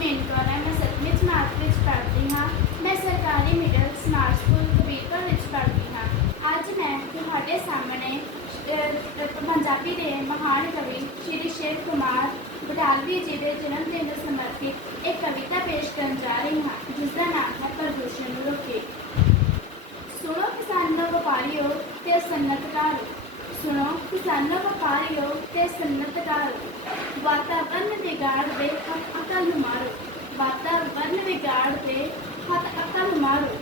ਜਸਮੀਨ ਕੌਰ ਹੈ। ਮੈਂ ਸੱਤਵੀਂ ਜਮਾਤ ਵਿੱਚ ਪੜ੍ਹਦੀ ਹਾਂ। ਮੈਂ ਸਰਕਾਰੀ ਮਿਡਲ ਸਮਾਰਟ ਸਕੂਲ ਕਬੀਰਪੁਰ ਵਿੱਚ ਪੜ੍ਹਦੀ ਹਾਂ। ਅੱਜ ਮੈਂ ਤੁਹਾਡੇ ਸਾਹਮਣੇ ਪੰਜਾਬੀ ਦੇ ਮਹਾਨ ਕਵੀ ਸ਼੍ਰੀ ਸ਼ੇਰ ਕੁਮਾਰ ਬਟਾਲਵੀ ਜੀ ਦੇ ਜਨਮ ਦਿਨ ਨੂੰ ਸਮਰਪਿਤ ਇੱਕ ਕਵਿਤਾ ਪੇਸ਼ ਕਰਨ ਜਾ ਰਹੀ ਹਾਂ, ਜਿਸ ਦਾ ਨਾਮ ਹੈ ਪ੍ਰਦੂਸ਼ਣ ਨੂੰ ਰੋਕੇ। ਸੁਣੋ ਕਿਸਾਨੋ ਵਪਾਰੀਓ ਤੇ ਸਨਅਤਕਾਰੋ ਸੁਣੋ ਕਿਸਾਨੋ ਵਪਾਰੀਓ ਤੇ ਸਨਅਤਕਾਰੋ ਵਾਤਾਵਰਨ ਵਿਗਾੜਦੇ ਹੱਥ ਨੂੰ ਮਾਰੋ। ਵਾਤਾਵਰਨ ਵਿਗਾੜ ਵਿਗਾੜਦੇ ਹੱਥ ਅਕਲ ਨੂੰ ਮਾਰੋ।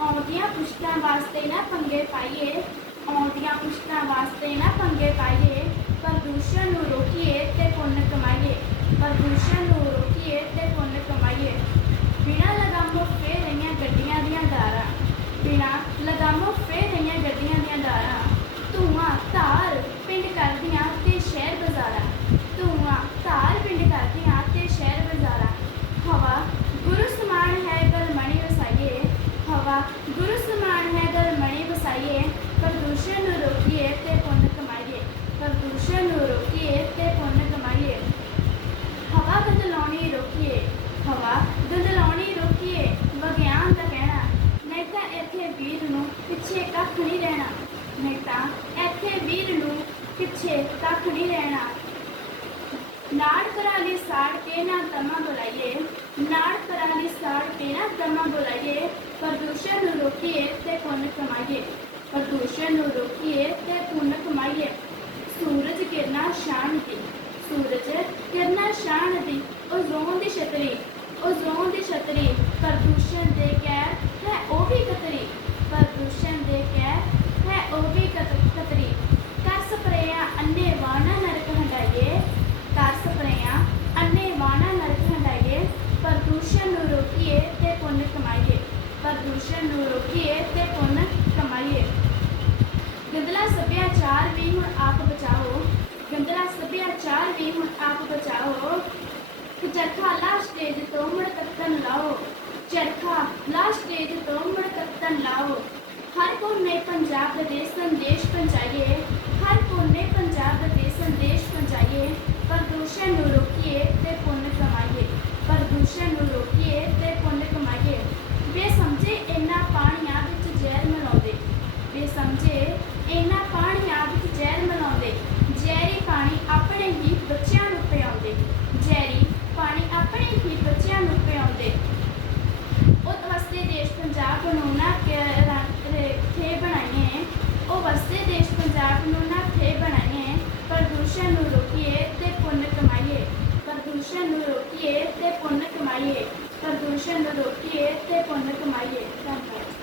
ਆਉਂਦੀਆਂ ਪੁਸ਼ਤਾਂ ਵਾਸਤੇ ਨਾ ਪੰਗੇ ਪਾਈਏ। ਆਉਂਦੀਆਂ ਪੁਸ਼ਤਾਂ ਵਾਸਤੇ ਨਾ ਪੰਗੇ ਪਾਈਏ ਪ੍ਰਦੂਸ਼ਣ ਨੂੰ ਰੋਕੀਏ ਤੇ ਪੁੰਨ ਕਮਾਈਏ ਪ੍ਰਦੂਸ਼ਣ ਨੂੰ ਰੋਕੀਏ ਤੇ ਪੁੰਨ ਕਮਾਈਏ ਬਿਨਾਂ ਲਗਾਮੋਂ ਫੇਰ ਰਹੀਆਂ ਗੱਡੀਆਂ ਦੀਆਂ ਧਾਰਾਂ ਬਿਨਾਂ ਲਗਾਮੋਂ ਫੇਰ ਰਹੀਆਂ ਗੱਡੀਆਂ ਦੀਆਂ ਧਾਰਾਂ ਧੂਆਂ ਧਾਰ ਪਿੰਡ ਕਰਦੀਆਂ ਤੇ ਸ਼ਹਿਰ ਬਾਜ਼ਾਰਾਂ ਧੂਆਂ ਧਾਰ ਪਿੰਡ ਕਰਦੀਆਂ ਤੇ ਸ਼ਹਿਰ ਬਾਜ਼ਾਰਾਂ ਹਵਾ ਗੁਰੂ ਸਮਾਨ ਹੈ ਗਲ ਮਣੀ ਵਸਾਈਏ ਹਵਾ ਗੁਰੂ ਸਮਾਨ ਹੈ ਗਲ ਮਣੀ ਵਸਾਈਏ, ਪ੍ਰਦੂਸ਼ਣ ਨੂੰ ਰੋਕੀਏ ਤੇ ਪੁੰਨ ਕਮਾਈਏ, ਪ੍ਰਦੂਸ਼ਣ ਨੂੰ ਰੋਕੀਏ ਤੇ ਪੁੰਨ ਕਮਾਈਏ। ਹਵਾ ਗੰਦਲਾਉਣੀ ਰੋਕੀਏ, ਹਵਾ ਗੰਦਲਾਉਣੀ ਰੋਕੀਏ, ਵਿਗਿਆਨ ਦਾ ਕਹਿਣਾ, ਨਹੀਂ ਤਾਂ ਇੱਥੇ ਵੀਰ ਨੂੰ ਪਿੱਛੇ ਕੱਖ ਨਹੀਂ ਰਹਿਣਾ, ਨਹੀਂ ਤਾਂ ਇੱਥੇ ਵੀਰ ਨੂੰ ਪਿੱਛੇ ਕੱਖ ਨਹੀਂ ਰਹਿਣਾ। ਨਾੜ ਕਰਾਲੀ ਸਾੜ ਕੇ ਨਾ ਤਮਾ ਬੁਲਾਈਏ, ਨਾੜ ਕਰਾਲੀ ਸਾੜ ਕੇ ਨਾ ਤਮਾ ਬੁਲਾਈਏ, ਪ੍ਰਦੂਸ਼ਣ ਨੂੰ ਰੋਕੀਏ ਤੇ ਪੁੰਨ ਕਮਾਈਏ। ਪ੍ਰਦੂਸ਼ਣ ਨੂੰ ਰੋਕੀਏ ਤੇ ਪੁੰਨ ਕਮਾਈਏ। ਸੂਰਜ ਕਿਰਨਾਂ ਸ਼ਾਨ ਦੀ, ਸੂਰਜ ਕਿਰਨਾਂ ਸ਼ਾਨ ਦੀ ਕਮਾਈਏ ਪ੍ਰਦੂਸ਼ਣ ਨੂੰ ਰੋਕੀਏ ਤੇ ਪੁੰਨ ਕਮਾਈਏ ਗੰਦਲਾ ਸੱਭਿਆਚਾਰ ਵੀ ਹੁਣ ਆਪ ਬਚਾਓ ਗੰਦਲਾ ਸੱਭਿਆਚਾਰ ਵੀ ਹੁਣ ਆਪ ਬਚਾਓ ਚਰਖਾ ਲਾ ਸਟੇਜ ਤੋਂ ਮੁੜ ਕੱਤਨ ਲਾਓ ਚਰਖਾ ਲਾ ਸਟੇਜ ਤੋਂ ਮੁੜ ਕੱਤਨ ਲਾਓ ਹਰ ਕੋਨੇ ਪੰਜਾਬ ਦੇ ਸੰਦੇਸ਼ ਪਹੁੰਚਾਈਏ ਹਰ ਕੋਨੇ ਪੰਜਾਬ ਦੇ ਸੰਦੇਸ਼ ਪਹੁੰਚਾਈਏ ਪ੍ਰਦੂਸ਼ਣ ਨੂੰ ਰੋਕੀਏ ਤੇ ਪੁੰਨ ਕਮਾਈਏ ਪ੍ਰਦੂਸ਼ਣ ਨੂੰ ਰੋਕੀਏ ਤੇ ਪੁੰਨ ਕਮਾਈਏ ਬੇਸਮਝੇ ਇੰਨਾ ਪਾਣੀਆਂ ਵਿੱਚ ਜ਼ਹਿਰ ਮਿਲਾਉਂਦੇ ਬੇਸਮਝੇ ਇੰਨਾ ਪਾਣੀਆਂ ਵਿੱਚ ਜ਼ਹਿਰ ਮਿਲਾਉਂਦੇ ਜ਼ਹਿਰੀ ਪਾਣੀ ਆਪਣੇ ਹੀ ਬੱਚਿਆਂ ਨੂੰ ਪਿਆਉਂਦੇ। ਜ਼ਹਿਰੀ ਪਾਣੀ ਆਪਣੇ ਹੀ ਬੱਚਿਆਂ ਨੂੰ ਪਿਆਉਂਦੇ। ਉਹ ਵਸਦੇ ਦੇਸ਼ ਪੰਜਾਬ ਨੂੰ ਨਾ ਥੇ ਬਣਾਈਏ। ਉਹ ਵਸਦੇ ਦੇਸ਼ ਪੰਜਾਬ ਨੂੰ ਨਾ ਥੇ ਬਣਾਈਏ। ਪ੍ਰਦੂਸ਼ਣ ਨੂੰ ਰੋਕੀਏ ਤੇ ਪੁੰਨ ਕਮਾਈਏ। ਪ੍ਰਦੂਸ਼ਣ ਨੂੰ ਰੋਕੀਏ ਤੇ ਪੁੰਨ ਕਮਾਈਏ। ਪ੍ਰਦੂਸ਼ਣ ਨੂੰ ਰੋਕੀਏ ਤੇ ਪੁੰਨ ਕਮਾਈਏ। ਧੰਨਵਾਦ।